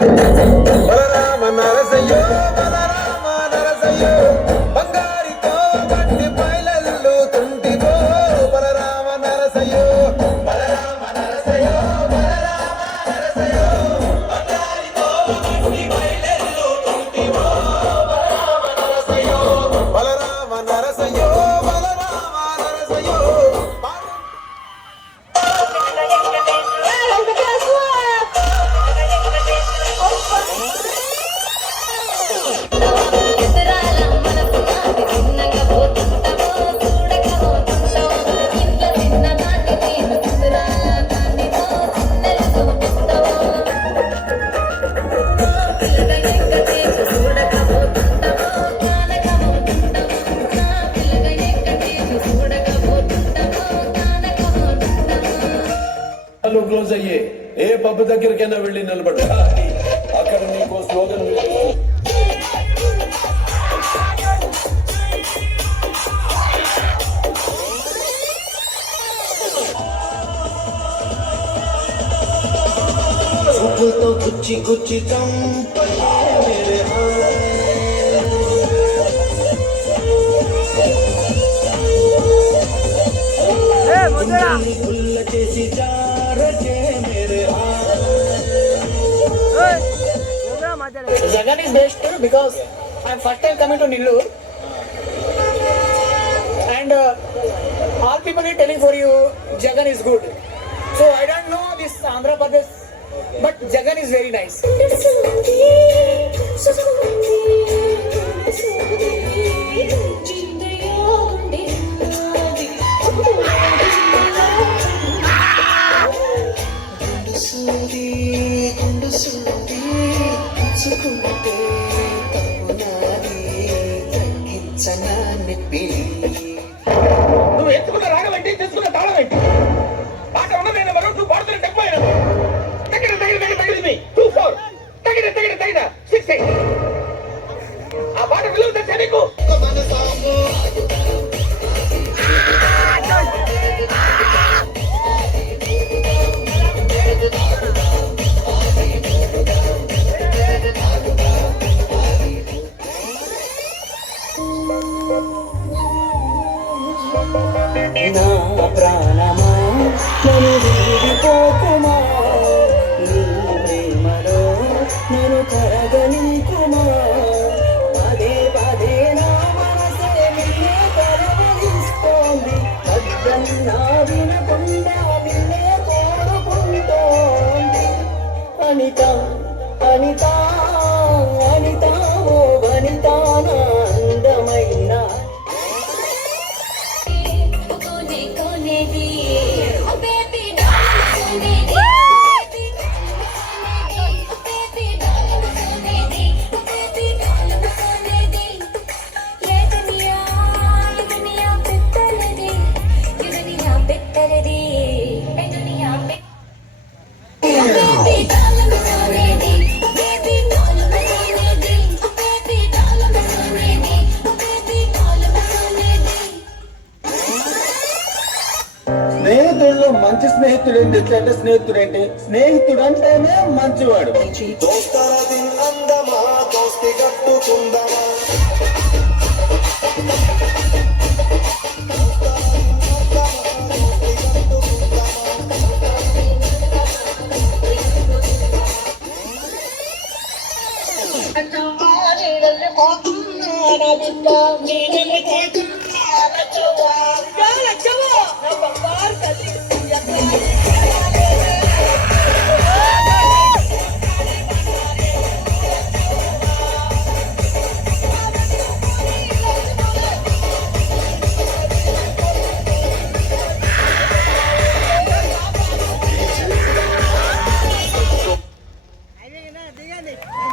బలరామ నరసయ్యో బలరామ నరసయ్యో బంగారితో గట్టి పైలల్లు తుంటివో బలరామ నరసయ్యో బలరామ నరసయ్యో బలరామ నరసయ్యో బంగారితో గట్టి పైలల్లు తుంటివో బలరామ నరసయ్యో బలరామ నరసయ్యో బలరామ నరసయ్యో క్లోజ్ అయ్యే ఏ పబ్బు దగ్గరికైనా వెళ్ళి నిలబడు. అక్కడ నీకు స్లోగన్ చూపులతో గుచ్చి గుచ్చి చంపయే మేరే గుల్ల చేసి జారచే మేరే Jagan is best because I'm first time coming to Nillur and all people are telling for you Jagan is good. So I don't know this Andhra Pradesh, but Jagan is very nice. నువ్వు ఎత్తుకున్న రాగం ఏంటి, తీసుకున్న తాళం ఏంటి? పాట ఉన్నది number 2 పాడుతున్న టెంపో అయినా తగిన తగిన తగిన తగిలింది 2-4 తగిన తగిన తగిన 6-8. ఆ పాట విలువ తెలుసా నీకు? నా ప్రాణమా నన్ను వీడిపోకుమా, నీ ప్రేమలో నన్ను కరగనికుమా, పదే పదే నా మనసే నిన్నే కరవరిస్తోంది, వద్దన్నా వినకుండా నిన్నే కోరుకుంటోంది. అనిత అనిత అనిత ఓ వనిత నా అందమైన స్నేహితుల్లో మంచి స్నేహితుడు ఏంటి, చెడ్డ స్నేహితుడు ఏంటి? స్నేహితుడు అంటేనే మంచివాడు. అందమా దోస్తి కట్టుకుందమా పోతున్నా